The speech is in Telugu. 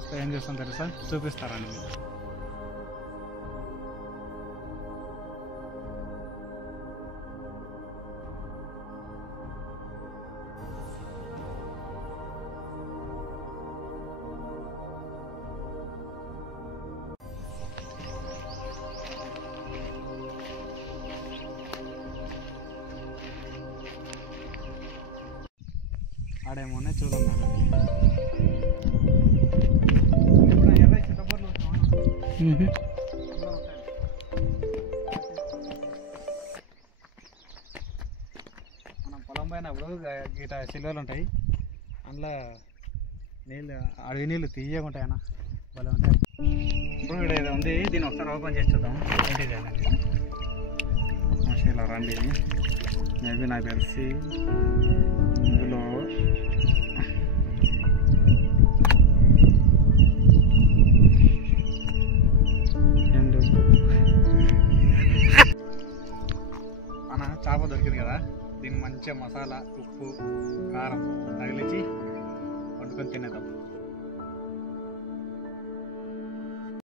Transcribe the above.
వస్తే ఏం చేస్తాం తెలుసా, చూపిస్తారండి మీకు. ఆడేమోనే చూడమ్మా, మనం పొలం పోయినప్పుడు గీట సిల్వలు ఉంటాయి, అందులో నీళ్ళు అడవి నీళ్ళు తీయగా ఉంటాయి అన్న, భలే ఉంటాయి. ఇప్పుడు ఇక్కడ ఏదో ఉంది, దీన్ని ఒకసారి ఓపెన్ చేసి చూద్దాం ఏంటిది అనేది. ఇలా రండి, మేబీ నాకు తెలిసి ఇందులో చేప దొరికింది కదా, దీన్ని మంచిగా మసాలా, ఉప్పు, కారం తగిలించి వండుకొని తినేద్దాం.